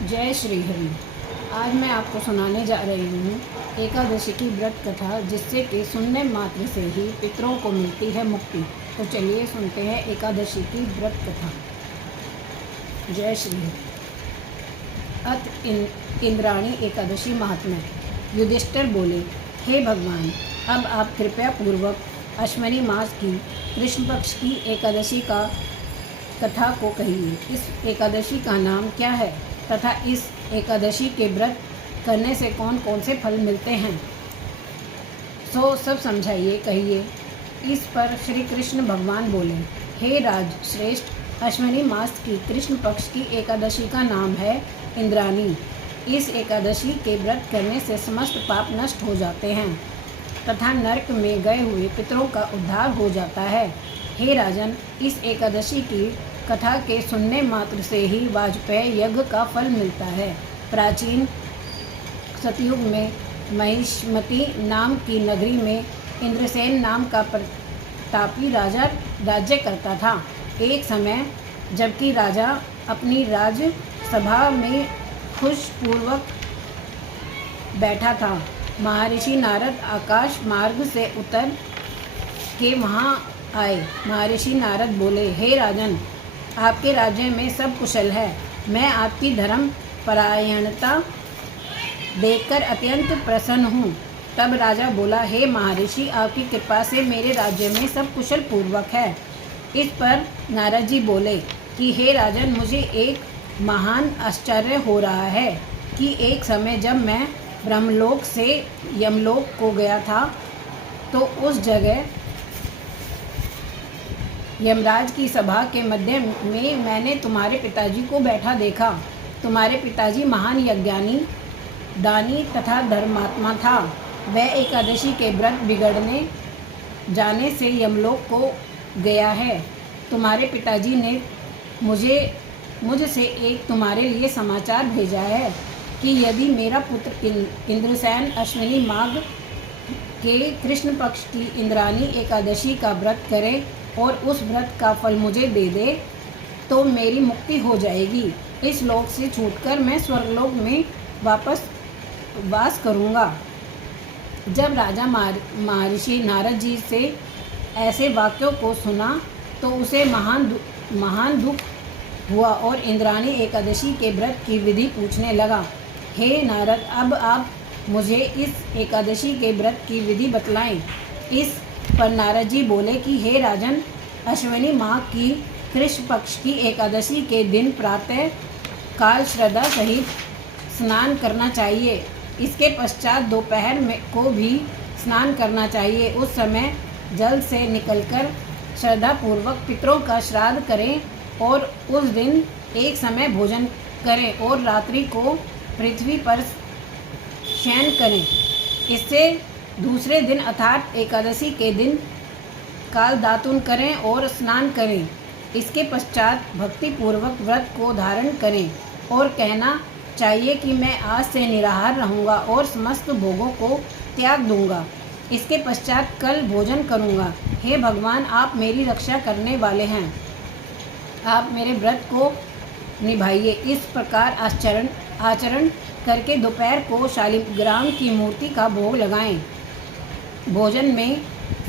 जय श्री हरि। आज मैं आपको सुनाने जा रही हूँ एकादशी की व्रत कथा, जिससे कि सुनने मात्र से ही पितरों को मिलती है मुक्ति। तो चलिए सुनते हैं एकादशी की व्रत कथा। जय श्री हरि। अत इंद्राणी एकादशी महात्म्य। युधिष्ठिर बोले, हे भगवान, अब आप कृपया पूर्वक अश्विनी मास की कृष्ण पक्ष की एकादशी का कथा को कहिए। इस एकादशी का नाम क्या है तथा इस एकादशी के व्रत करने से कौन कौन से फल मिलते हैं, सो सब समझाइए, कहिए। इस पर श्री कृष्ण भगवान बोले, हे राज श्रेष्ठ, अश्विनी मास की कृष्ण पक्ष की एकादशी का नाम है इंद्राणी। इस एकादशी के व्रत करने से समस्त पाप नष्ट हो जाते हैं तथा नरक में गए हुए पितरों का उद्धार हो जाता है। हे राजन, इस एकादशी की कथा के सुनने मात्र से ही वाजपेय यज्ञ का फल मिलता है। प्राचीन सतयुग में महिष्मती नाम की नगरी में इंद्रसेन नाम का प्रतापी राजा राज्य करता था। एक समय जबकि राजा अपनी राजसभा में खुशपूर्वक बैठा था, महर्षि नारद आकाश मार्ग से उतर के वहाँ आए। महर्षि नारद बोले, हे राजन, आपके राज्य में सब कुशल है। मैं आपकी धर्म परायणता देखकर अत्यंत प्रसन्न हूँ। तब राजा बोला, हे महर्षि, आपकी कृपा से मेरे राज्य में सब कुशल पूर्वक है। इस पर नारद जी बोले कि हे राजन, मुझे एक महान आश्चर्य हो रहा है कि एक समय जब मैं ब्रह्मलोक से यमलोक को गया था तो उस जगह यमराज की सभा के मध्य में मैंने तुम्हारे पिताजी को बैठा देखा। तुम्हारे पिताजी महान यज्ञानी, दानी तथा धर्मात्मा था। वह एकादशी के व्रत बिगड़ने जाने से यमलोक को गया है। तुम्हारे पिताजी ने मुझसे एक तुम्हारे लिए समाचार भेजा है कि यदि मेरा पुत्र इंद्रसेन अश्विनी माघ के कृष्ण पक्ष की इंद्राणी एकादशी का व्रत करे और उस व्रत का फल मुझे दे दे तो मेरी मुक्ति हो जाएगी। इस लोक से छूटकर मैं स्वर्गलोक में वापस वास करूँगा। जब राजा महर्षि नारद जी से ऐसे वाक्यों को सुना तो उसे महान दुख हुआ और इंद्राणी एकादशी के व्रत की विधि पूछने लगा। हे नारद, अब आप मुझे इस एकादशी के व्रत की विधि बतलाएं। इस पर नारद जी बोले कि हे राजन, अश्विनी माह की कृष्ण पक्ष की एकादशी के दिन प्रातः काल श्रद्धा सहित स्नान करना चाहिए। इसके पश्चात दोपहर में को भी स्नान करना चाहिए। उस समय जल से निकलकर श्रद्धापूर्वक पितरों का श्राद्ध करें और उस दिन एक समय भोजन करें और रात्रि को पृथ्वी पर शयन करें। इससे दूसरे दिन अर्थात एकादशी के दिन काल दातुन करें और स्नान करें। इसके पश्चात भक्ति पूर्वक व्रत को धारण करें और कहना चाहिए कि मैं आज से निराहार रहूँगा और समस्त भोगों को त्याग दूँगा। इसके पश्चात कल भोजन करूँगा। हे भगवान, आप मेरी रक्षा करने वाले हैं, आप मेरे व्रत को निभाइए। इस प्रकार आचरण करके दोपहर को शालिग्राम की मूर्ति का भोग लगाएं। भोजन में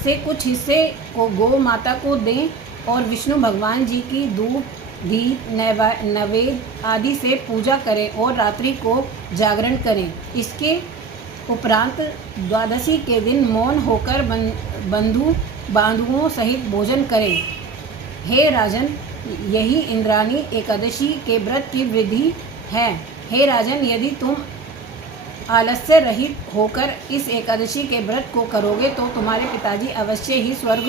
से कुछ हिस्से को गौ माता को दें और विष्णु भगवान जी की दूध, घी, नैवेद्य आदि से पूजा करें और रात्रि को जागरण करें। इसके उपरांत द्वादशी के दिन मौन होकर बंधु बांधुओं सहित भोजन करें। हे राजन, यही इंद्राणी एकादशी के व्रत की विधि है। हे राजन, यदि तुम आलस्य रहित होकर इस एकादशी के व्रत को करोगे तो तुम्हारे पिताजी अवश्य ही स्वर्ग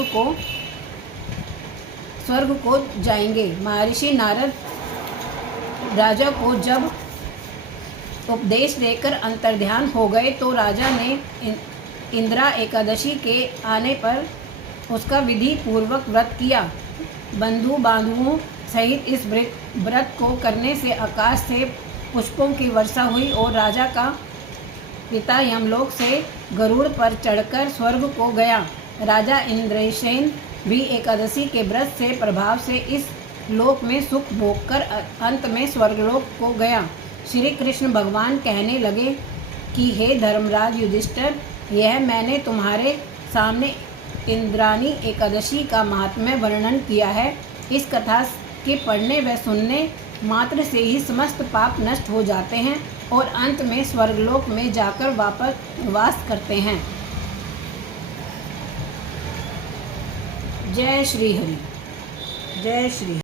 को जाएंगे। महर्षि नारद राजा को जब उपदेश देकर अंतर्ध्यान हो गए तो राजा ने इंद्रा एकादशी के आने पर उसका विधि पूर्वक व्रत किया। बंधु बांधुओं सहित इस व्रत को करने से आकाश से पुष्पों की वर्षा हुई और राजा का पिता यमलोक से गरुड़ पर चढ़कर स्वर्ग को गया। राजा इंद्रसेन भी एकादशी के व्रत से प्रभाव से इस लोक में सुख भोग कर अंत में स्वर्गलोक को गया। श्री कृष्ण भगवान कहने लगे कि हे धर्मराज युधिष्ठिर, यह मैंने तुम्हारे सामने इंद्राणी एकादशी का महात्म्य वर्णन किया है। इस कथा के पढ़ने व सुनने मात्र से ही समस्त पाप नष्ट हो जाते हैं और अंत में स्वर्गलोक में जाकर वापस वास करते हैं। जय श्री हरि। जय श्री